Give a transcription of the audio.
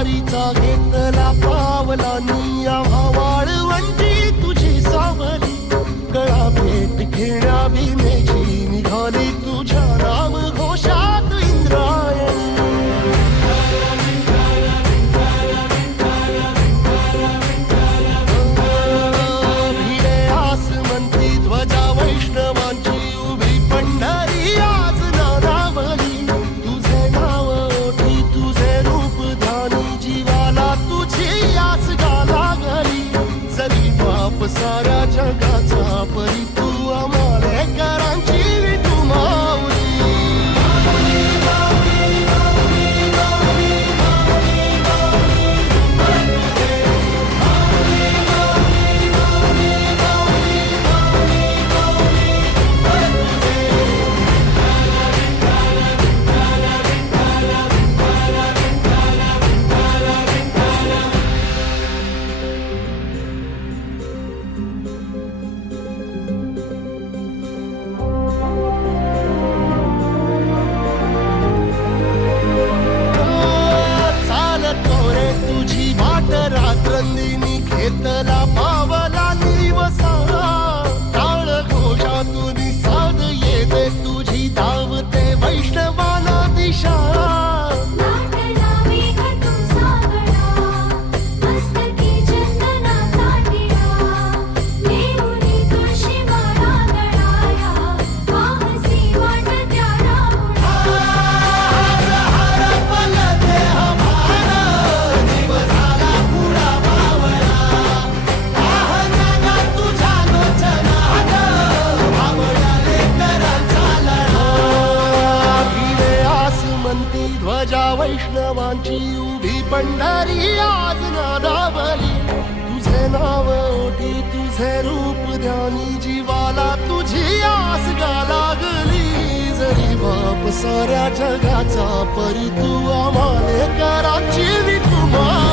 वारीचा घेतला पावलांनी आम्हा वाळवंटी तुझी सावली गळा भेट घेण्या भीमेची निघाली तुझ्या नाम घोषात इंद्रायणी भिडे आसमंती ध्वजा वैष्णवांची उभी पंढरी आज नादावली तुझे नाव ओठी तुझे रूप ध्यानी जीवाला तुझी आस गाला गली जरी बाप साऱ्या जगाचा परी तू आमालेकरांची विठू माऊली रात्रंदिनी घेतला पावला निवसा टाळ घोषातून साध येते तुझी धावते वैष्णवाना दिशा ध्वजा वैष्णवांची उभी पंढरी आज नादावली तुझे नाव ओठी तुझे रूप ध्यानी जीवाला तुझी आस गा लागली जरी बाप साऱ्या जगाचा परी तू आम्हालेकरांची विठू माऊली